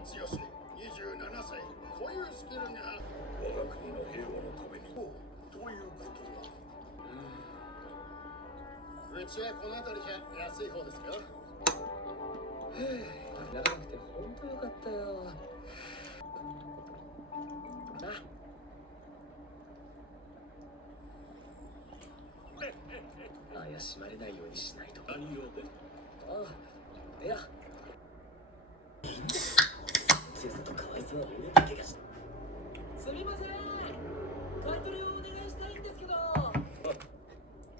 達義、27歳。こういうスキルが我が国の平和のために。ということは、うちはこの辺りじゃ安い方ですよ。ならなくて本当よかったよ。怪しまれないようにしないと。何用で？ああ、いや。強さと可愛さは俺だけがすみません。タイトルをお願いしたいんですけど。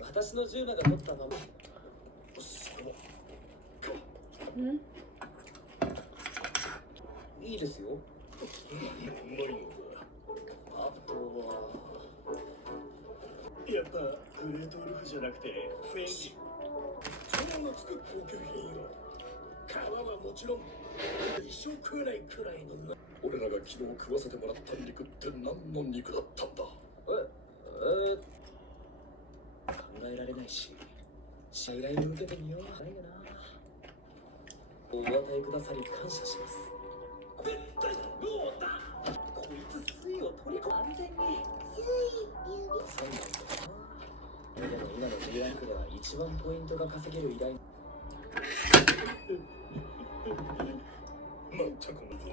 私の10名が取ったまま。いいですよ。あとはやっぱグレートウルフじゃなくてフェンジ。その名のつく高級品よ。皮はもちろん一生食えないくらいのな。俺らが昨日食わせてもらった肉って何の肉だったんだ？考えられないし、依頼を受けてみよう。ないよな。お与えくださり感謝します。絶対もうだ。こいつ水を取り込む。安全に水指そうなんだな。でも今の J ランクでは一番ポイントが稼げる依頼。まったくもそう。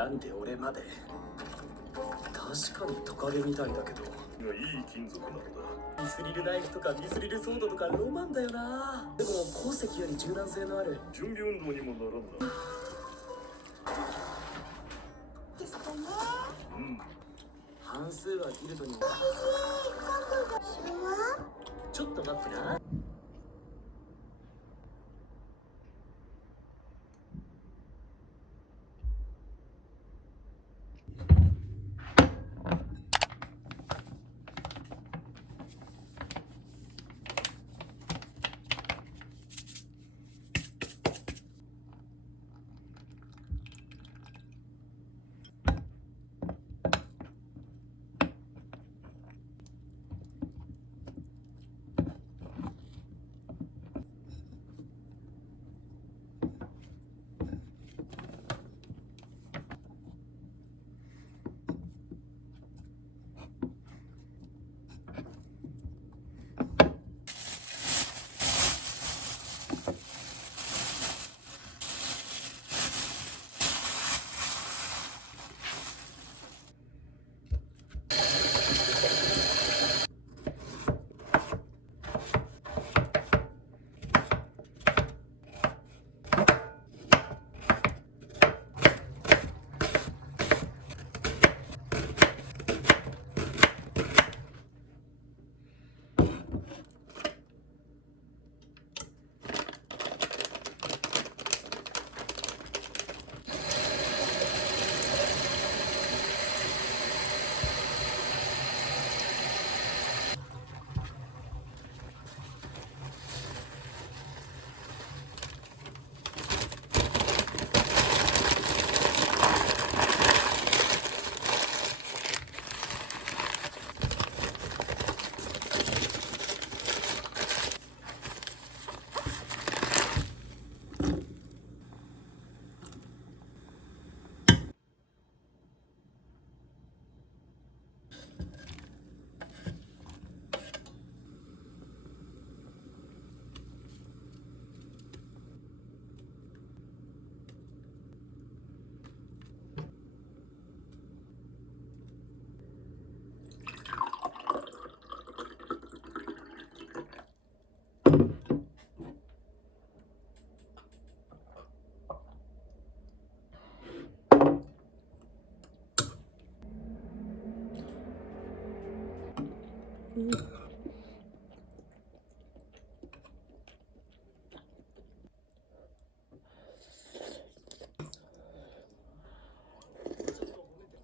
なんで俺まで。確かにトカゲみたいだけど、がいい金属なのだ。ミスリルナイフとかミスリルソードとかロマンだよな。でも鉱石より柔軟性のある。準備運動にもならんな。うん。半数はギルドにも。ちょっと待ってな。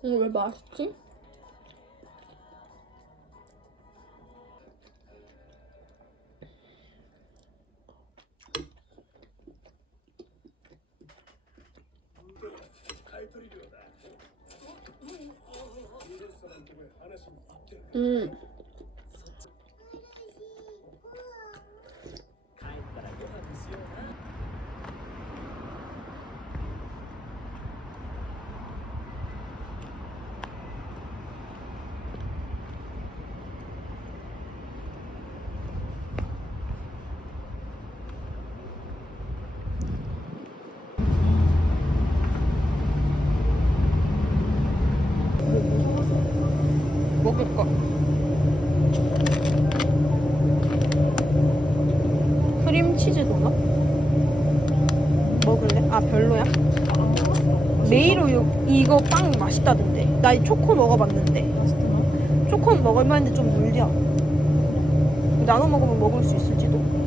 왜 맛있지? 음. 帰ったらご飯にしような。먹을 거. 크림치즈 도넛? 먹을래? 아 별로야? 메이로 이거 빵 맛있다던데. 나 이 초코 먹어봤는데. 맛있구나. 초코는 먹을만한데 좀 물려. 나눠 먹으면 먹을 수 있을지도.